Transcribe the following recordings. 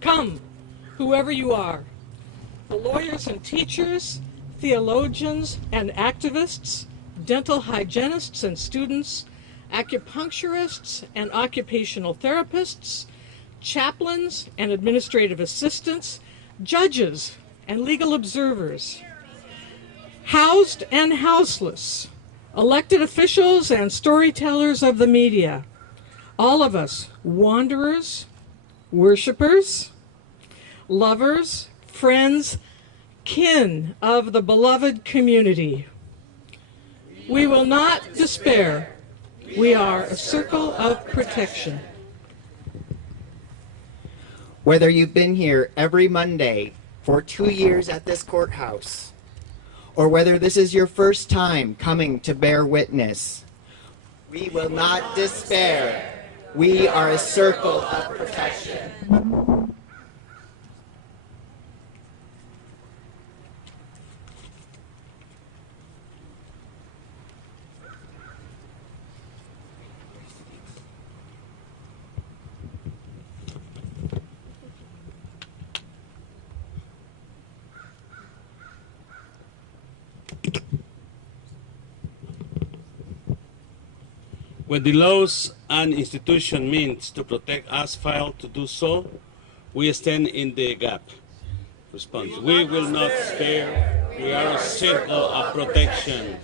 come, whoever you are. The lawyers and teachers, theologians and activists, dental hygienists and students, acupuncturists and occupational therapists, chaplains and administrative assistants, judges and legal observers, housed and houseless, elected officials and storytellers of the media, all of us wanderers, worshipers, lovers, friends, kin of the beloved community. We will not despair. We are a circle of protection. Whether you've been here every Monday for 2 years at this courthouse, or whether this is your first time coming to bear witness, we will not despair. We are a circle of protection. When the laws and institution meant to protect us fail to do so, we stand in the gap. Response: we will not spare. We are a circle of protection.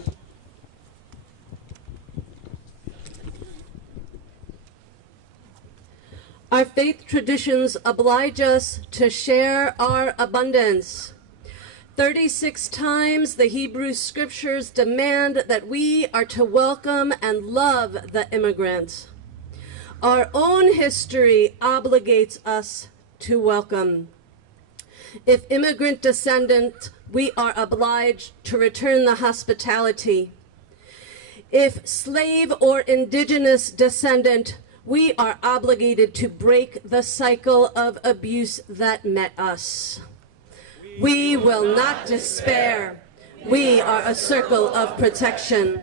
Our faith traditions oblige us to share our abundance. 36 times the Hebrew scriptures demand that we are to welcome and love the immigrant. Our own history obligates us to welcome. If immigrant descendant, we are obliged to return the hospitality. If slave or indigenous descendant, we are obligated to break the cycle of abuse that met us. We will not despair. We are a circle of protection.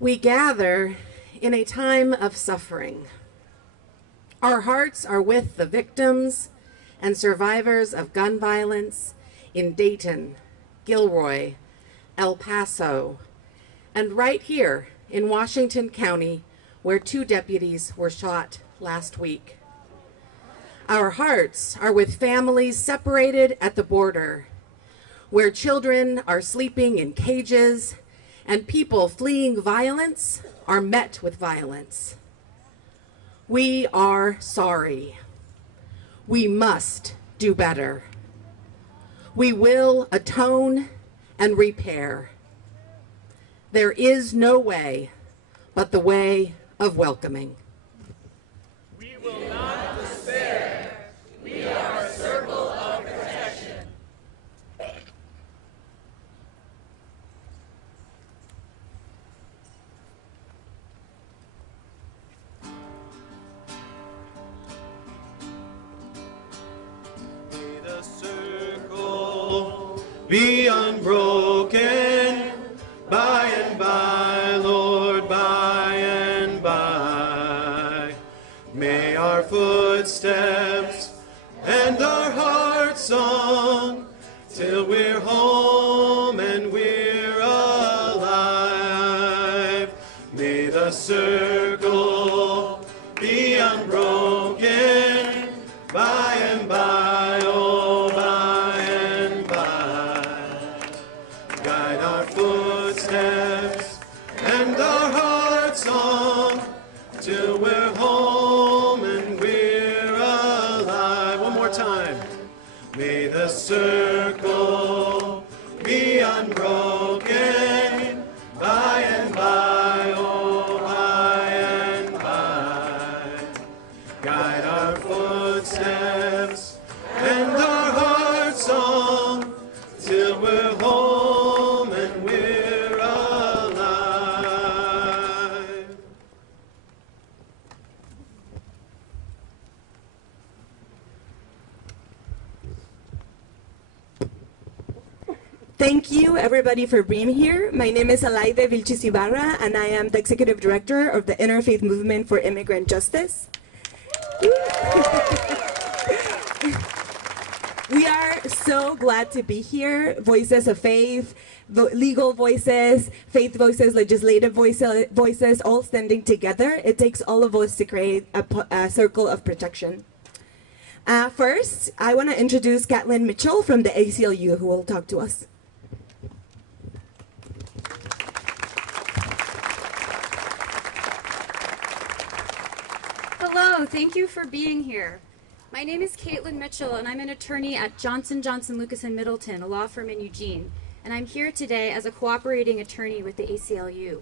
We gather in a time of suffering. Our hearts are with the victims and survivors of gun violence in Dayton, Gilroy, El Paso, and right here in Washington County, where 2 deputies were shot last week. Our hearts are with families separated at the border, where children are sleeping in cages and people fleeing violence are met with violence. We are sorry. We must do better. We will atone and repair. There is no way but the way of welcoming. We will not despair. We are a circle of protection. May the circle be unbroken. By and by, Lord, by and by. May our footsteps and our heart song till we're home and we're alive. May the circle be unbroken by and by, oh, by and by. Guide our footsteps and our heart song till we're home and we're alive. One more time. May the circle be unbroken by and by, oh, by and by. Guide our footsteps and our heart song till we're home and we're alive. Thank you, everybody, for being here. My name is Alaide Vilchis Ibarra, and I am the Executive Director of the Interfaith Movement for Immigrant Justice. We are so glad to be here. Voices of faith, legal voices, faith voices, legislative voices, all standing together. It takes all of us to create a circle of protection. First, I want to introduce Caitlin Mitchell from the ACLU, who will talk to us. Hello, thank you for being here. My name is Caitlin Mitchell, and I'm an attorney at Johnson, Lucas & Middleton, a law firm in Eugene, and I'm here today as a cooperating attorney with the ACLU.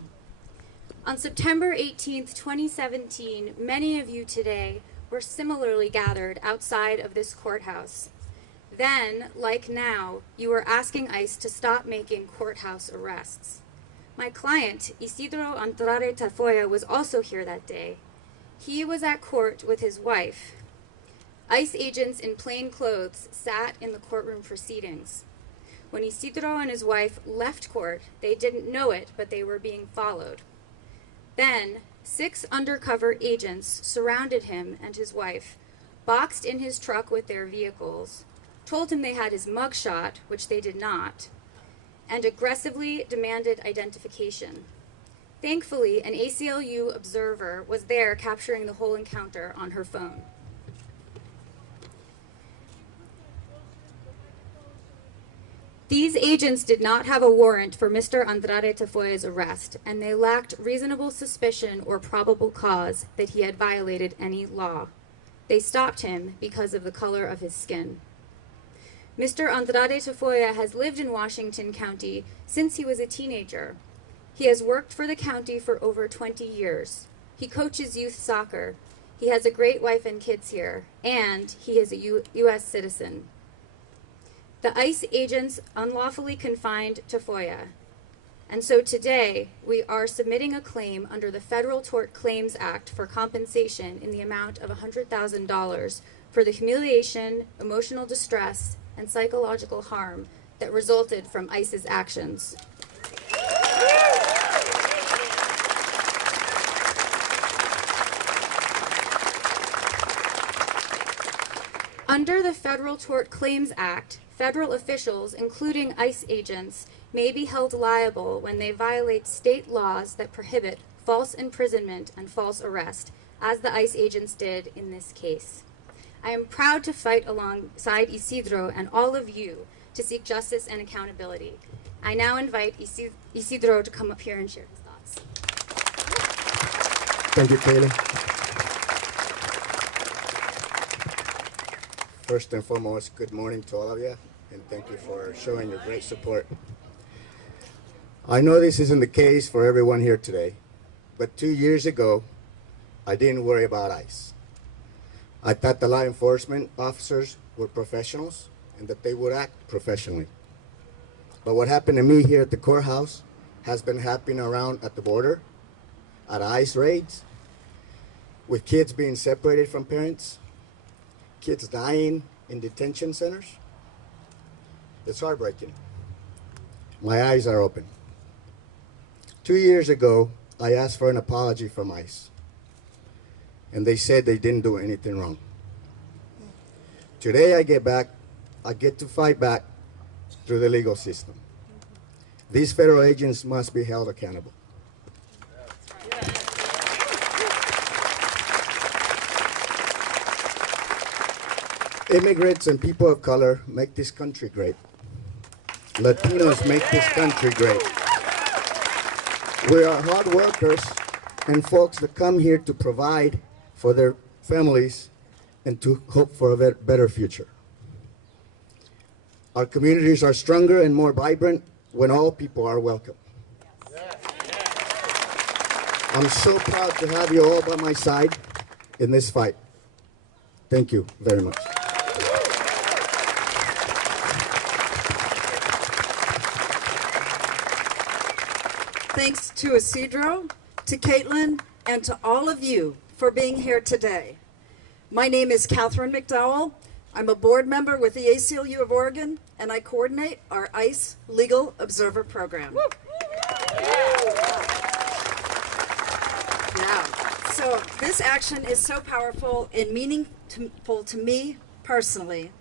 On September 18th, 2017, many of you today were similarly gathered outside of this courthouse. Then, like now, you were asking ICE to stop making courthouse arrests. My client, Isidro Andrade Tafoya, was also here that day. He was at court with his wife. ICE agents in plain clothes sat in the courtroom proceedings. When Isidro and his wife left court, they didn't know it, but they were being followed. Then, 6 undercover agents surrounded him and his wife, boxed in his truck with their vehicles, told him they had his mugshot, which they did not, and aggressively demanded identification. Thankfully, an ACLU observer was there capturing the whole encounter on her phone. These agents did not have a warrant for Mr. Andrade Tafoya's arrest, and they lacked reasonable suspicion or probable cause that he had violated any law. They stopped him because of the color of his skin. Mr. Andrade Tafoya has lived in Washington County since he was a teenager. He has worked for the county for over 20 years. He coaches youth soccer. He has a great wife and kids here, and he is a U.S. citizen. The ICE agents unlawfully confined Tafoya, and so today we are submitting a claim under the Federal Tort Claims Act for compensation in the amount of $100,000 for the humiliation, emotional distress, and psychological harm that resulted from ICE's actions. Under the Federal Tort Claims Act, federal officials, including ICE agents, may be held liable when they violate state laws that prohibit false imprisonment and false arrest, as the ICE agents did in this case. I am proud to fight alongside Isidro and all of you to seek justice and accountability. I now invite Isidro to come up here and share his thoughts. Thank you, Kayla. First and foremost, good morning to all of you, and thank you for showing your great support. I know this isn't the case for everyone here today, but 2 years ago, I didn't worry about ICE. I thought the law enforcement officers were professionals and that they would act professionally. But what happened to me here at the courthouse has been happening around at the border, at ICE raids, with kids being separated from parents, kids dying in detention centers. It's heartbreaking. My eyes are open. 2 years ago, I asked for an apology from ICE, and they said they didn't do anything wrong. Today I get to fight back through the legal system. These federal agents must be held accountable. Immigrants and people of color make this country great. Latinos make this country great. We are hard workers and folks that come here to provide for their families and to hope for a better future. Our communities are stronger and more vibrant when all people are welcome. I'm so proud to have you all by my side in this fight. Thank you very much. Thanks to Isidro, to Caitlin, and to all of you for being here today. My name is Catherine McDowell. I'm a board member with the ACLU of Oregon, and I coordinate our ICE Legal Observer Program. Yeah. So this action is so powerful and meaningful to me personally.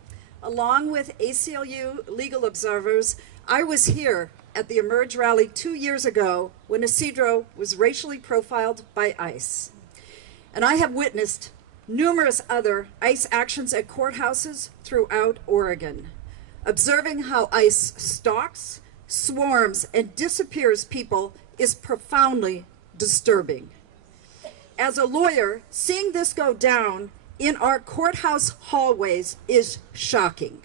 Along with ACLU legal observers, I was here at the Emerge rally 2 years ago when Isidro was racially profiled by ICE. And I have witnessed numerous other ICE actions at courthouses throughout Oregon. Observing how ICE stalks, swarms, and disappears people is profoundly disturbing. As a lawyer, seeing this go down in our courthouse hallways is shocking.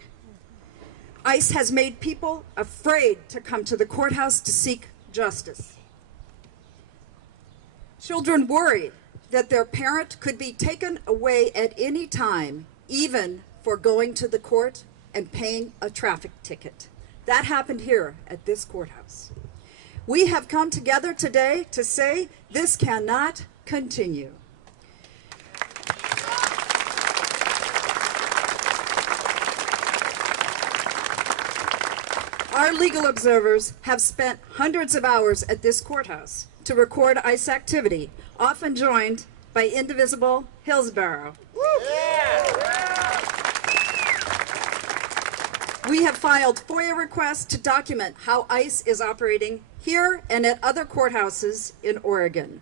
ICE has made people afraid to come to the courthouse to seek justice. Children worried that their parent could be taken away at any time, even for going to the court and paying a traffic ticket. That happened here at this courthouse. We have come together today to say this cannot continue. Our legal observers have spent hundreds of hours at this courthouse to record ICE activity, often joined by indivisible Hillsborough. We have filed FOIA requests to document how ICE is operating here and at other courthouses in Oregon.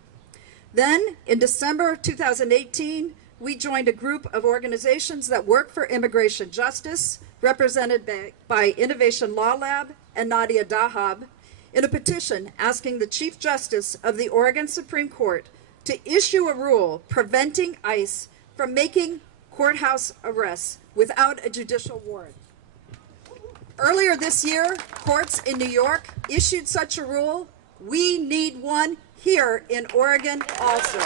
Then, in December 2018, we joined a group of organizations that work for immigration justice, represented by Innovation Law Lab and Nadia Dahab, in a petition asking the Chief Justice of the Oregon Supreme Court to issue a rule preventing ICE from making courthouse arrests without a judicial warrant. Earlier this year, courts in New York issued such a rule. We need one here in Oregon also.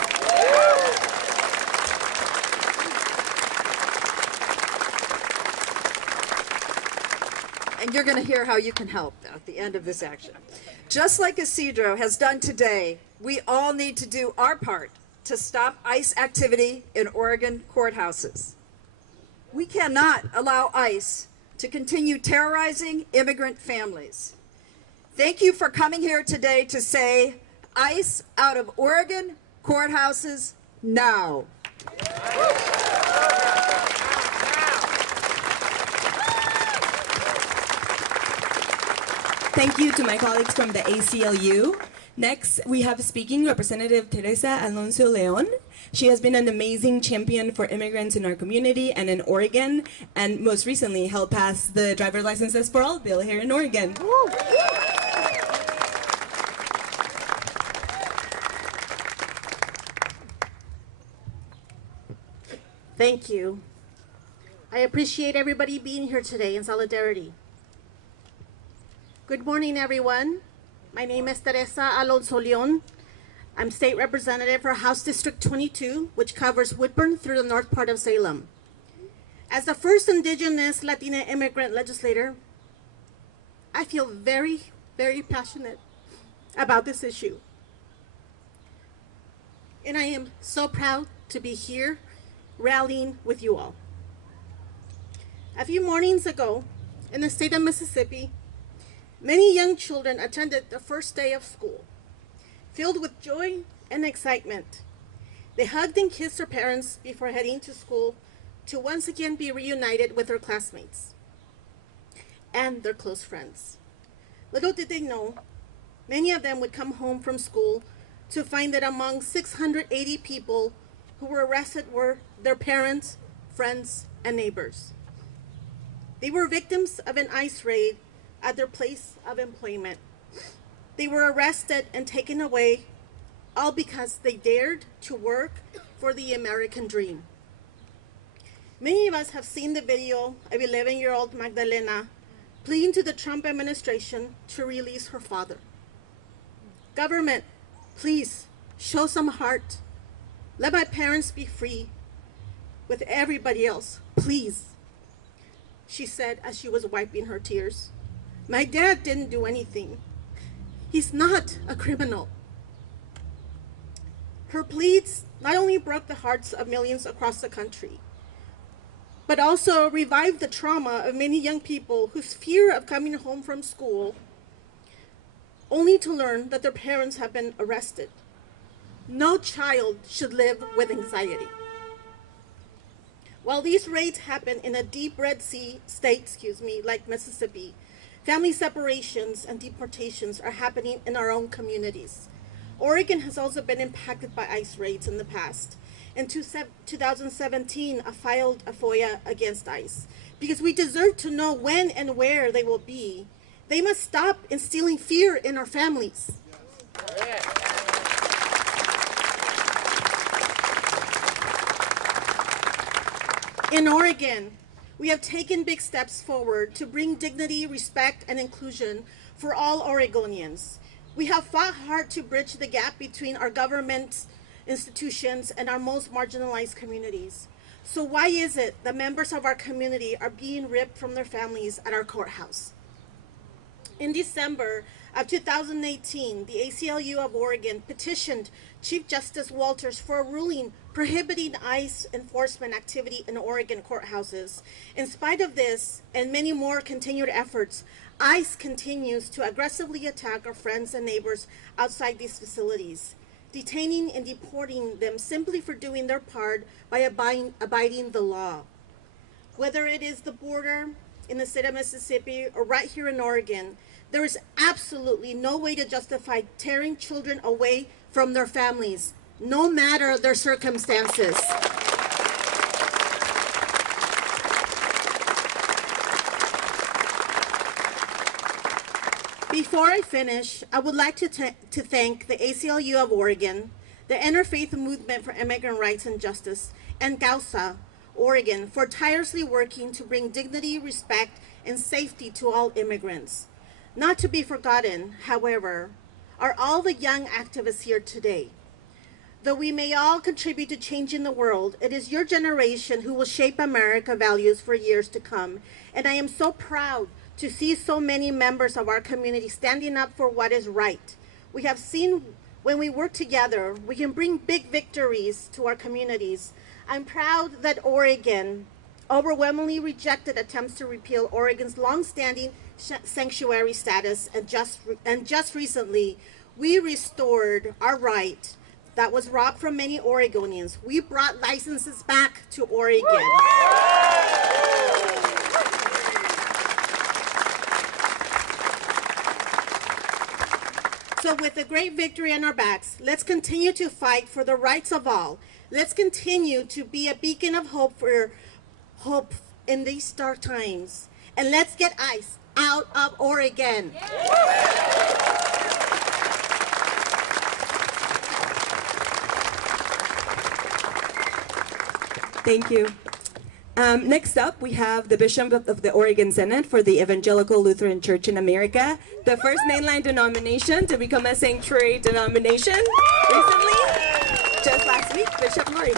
And you're going to hear how you can help at the end of this action. Just like Isidro has done today, we all need to do our part to stop ICE activity in Oregon courthouses. We cannot allow ICE to continue terrorizing immigrant families. Thank you for coming here today to say, ICE out of Oregon courthouses now. Thank you to my colleagues from the ACLU. Next, we have speaking Representative Teresa Alonso Leon. She has been an amazing champion for immigrants in our community and in Oregon, and most recently helped pass the driver's licenses for all bill here in Oregon. Thank you. I appreciate everybody being here today in solidarity. Good morning, everyone. My name is Teresa Alonso Leon. I'm state representative for House District 22, which covers Woodburn through the north part of Salem. As the first indigenous Latina immigrant legislator, I feel very, very passionate about this issue. And I am so proud to be here rallying with you all. A few mornings ago, in the state of Mississippi, many young children attended the first day of school. Filled with joy and excitement, they hugged and kissed their parents before heading to school to once again be reunited with their classmates and their close friends. Little did they know, many of them would come home from school to find that among 680 people who were arrested were their parents, friends, and neighbors. They were victims of an ICE raid at their place of employment. They were arrested and taken away, all because they dared to work for the American dream. Many of us have seen the video of 11-year-old Magdalena pleading to the Trump administration to release her father. Government, please show some heart. Let my parents be free with everybody else, please, she said as she was wiping her tears. My dad didn't do anything. He's not a criminal. Her pleas not only broke the hearts of millions across the country, but also revive the trauma of many young people whose fear of coming home from school only to learn that their parents have been arrested. No child should live with anxiety. While these raids happen in a deep Red Sea state, like Mississippi, family separations and deportations are happening in our own communities. Oregon has also been impacted by ICE raids in the past. In 2017, I filed a FOIA against ICE because we deserve to know when and where they will be. They must stop instilling fear in our families. In Oregon, we have taken big steps forward to bring dignity, respect, and inclusion for all Oregonians. We have fought hard to bridge the gap between our government institutions and our most marginalized communities. So why is it that members of our community are being ripped from their families at our courthouse? In December of 2018, the ACLU of Oregon petitioned Chief Justice Walters for a ruling prohibiting ICE enforcement activity in Oregon courthouses. In spite of this and many more continued efforts, ICE continues to aggressively attack our friends and neighbors outside these facilities, detaining and deporting them simply for doing their part by abiding the law. Whether it is the border in the state of Mississippi or right here in Oregon, there is absolutely no way to justify tearing children away from their families, no matter their circumstances. Before I finish, I would like to thank the ACLU of Oregon, the Interfaith Movement for Immigrant Rights and Justice, and GAUSA, Oregon, for tirelessly working to bring dignity, respect, and safety to all immigrants. Not to be forgotten, however, are all the young activists here today. Though we may all contribute to changing the world, it is your generation who will shape America values for years to come. And I am so proud to see so many members of our community standing up for what is right. We have seen when we work together, we can bring big victories to our communities. I'm proud that Oregon overwhelmingly rejected attempts to repeal Oregon's long-standing sanctuary status, and just recently, we restored our right that was robbed from many Oregonians. We brought licenses back to Oregon. So with a great victory on our backs, let's continue to fight for the rights of all. Let's continue to be a beacon of hope in these dark times. And let's get ICE out of Oregon. Thank you. Next up, we have the Bishop of the Oregon Synod for the Evangelical Lutheran Church in America, the first mainline denomination to become a sanctuary denomination recently, just last week, Bishop Lori.